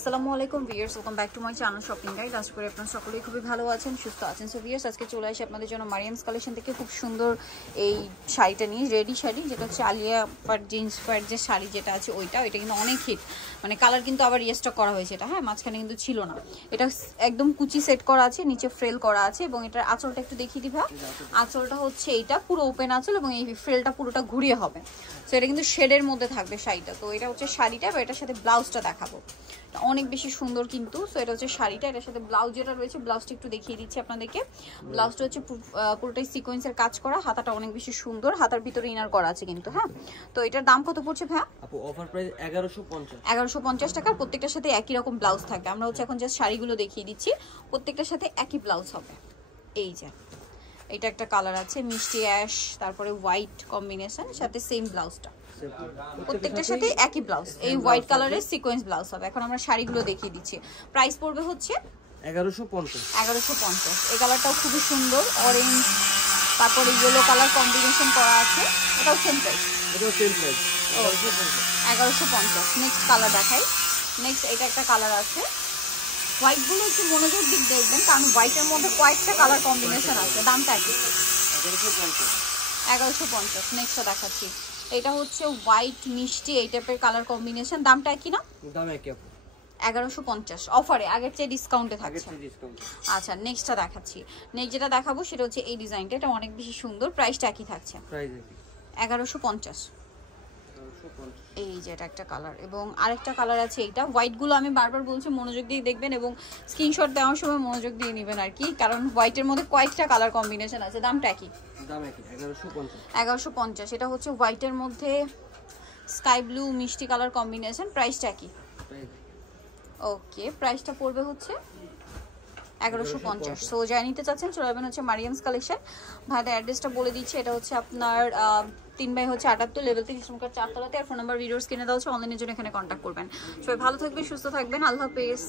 আসসালামু আলাইকুম viewers, welcome back to my channel shopping guide. আশা করি আপনারা সকলেই খুবই ভালো আছেন, সুস্থ আছেন। সো ভিউয়ার্স, আজকে চলে আসি আপনাদের জন্য মারিয়ামস কালেকশন থেকে খুব সুন্দর এই শাড়িটা নিয়ে। রেডি শাড়ি, যেটা হচ্ছে আলিয়া পাট জিন্স পাট যে শাড়ি যেটা আছে ওইটা কিন্তু অনেক হিট। মানে কালার কিন্তু আবার রিস্টক করা হয়েছে এটা, হ্যাঁ, মাঝখানে কিন্তু ছিল না। এটা একদম কুচি সেট করা আছে, নিচে ফ্রেল করা আছে এবং এটার আঁচলটা একটু দেখিয়ে দিবা। আঁচলটা হচ্ছে এইটা পুরো ওপেন আঁচল এবং এই ফ্রেলটা পুরোটা ঘুরিয়ে হবে। সো এটা কিন্তু শেডের মধ্যে থাকবে শাড়িটা। তো এটা হচ্ছে শাড়িটা, বা এটার সাথে ব্লাউজটা দেখাবো, অনেক বেশি সুন্দর কিন্তু। সো এটা হচ্ছে শাড়িটা, এটার সাথে ব্লাউজ যেটা রয়েছে, ব্লাউজটা একটু দেখিয়ে দিচ্ছি আপনাদেরকে। ব্লাউজটা হচ্ছে পুরোটাই সিকোয়েন্সের কাজ করা, হাতাটা অনেক বেশি সুন্দর, হাতার ভিতরে ইনার করা আছে কিন্তু, হ্যাঁ। তো এটার দাম কত পড়ছে ভাইয়া? আপু অফার প্রাইস 1150 1150 টাকা। প্রত্যেকটার সাথে একই রকম ব্লাউজ থাকবে। আমরা হচ্ছে এখন জাস্ট শাড়িগুলো দেখিয়ে দিচ্ছি, প্রত্যেকটার সাথে একই ব্লাউজ হবে। এই যে এটা একটা কালার আছে মিষ্টি অ্যাশ, তারপরে হোয়াইট কম্বিনেশন, সাথে সেম ব্লাউজটা, প্রত্যেকটার সাথে একই ব্লাউজ। এই হোয়াইট কালারের সিকোয়েন্স ব্লাউজ হবে। এখন আমরা শাড়িগুলো দেখিয়ে দিচ্ছি। প্রাইস পড়বে হচ্ছে 1150। এই কালারটাও খুবই সুন্দর, অরেঞ্জ তারপরে ইয়েলো কালার কম্বিনেশন করা আছে, এটাও সেম প্রাইস। 1150। নেক্সট কালার দেখাই। নেক্সট এটা একটা কালার আছে, হোয়াইটগুলো একটু মনোযোগ দিক দেখবেন, কারণ হোয়াইটের মধ্যে কয়েকটা কালার কম্বিনেশন আছে। দামটা কি? 1150। নেক্সটটা দেখাচ্ছি, এটা হচ্ছে হোয়াইট মিষ্টি এই টাইপের কালার কম্বিনেশন। দামটা কি না? দাম একই আপু, 1150 অফারে, আগের চেয়ে ডিসকাউন্টে থাকছে। আচ্ছা, নেক্সটটা দেখাচ্ছি। নেক্সট যেটা দেখাবো সেটা হচ্ছে এই ডিজাইনটা, এটা অনেক বেশি সুন্দর। প্রাইসটা একই থাকছে, 1150। এই যে এটা একটা কালার এবং আরেকটা কালার আছে এইটা। হোয়াইটগুলো আমি বারবার বলছি মনোযোগ দিয়ে দেখবেন এবং স্ক্রিনশট দেওয়ার সময় মনোযোগ দিয়ে নেবেন আর কি, কারণ হোয়াইটের মধ্যে কয়েকটা কালার কম্বিনেশন আছে। দামটা কি? 1150। এটা হচ্ছে হোয়াইটের মধ্যে স্কাই ব্লু মিষ্টি কালার কম্বিনেশন। প্রাইসটা কি? ওকে, প্রাইসটা পড়বে হচ্ছে 1150। সো যাই নিতে চাচ্ছেন চলে যাবেন হচ্ছে মারিয়ামস কালেকশন। ভাইদের অ্যাড্রেসটা বলে দিচ্ছি, এটা হচ্ছে আপনার 3/78 লেভেল 3 ইসলামকার 4 তলাতে। আর ফোন নাম্বার ভিডিওস কিনে দেওয়া হচ্ছে, অনলাইনের জন্য এখানে কন্ট্যাক্ট করবেন। সবাই ভালো থাকবেন, সুস্থ থাকবেন, আল্লাহ হাফেজ।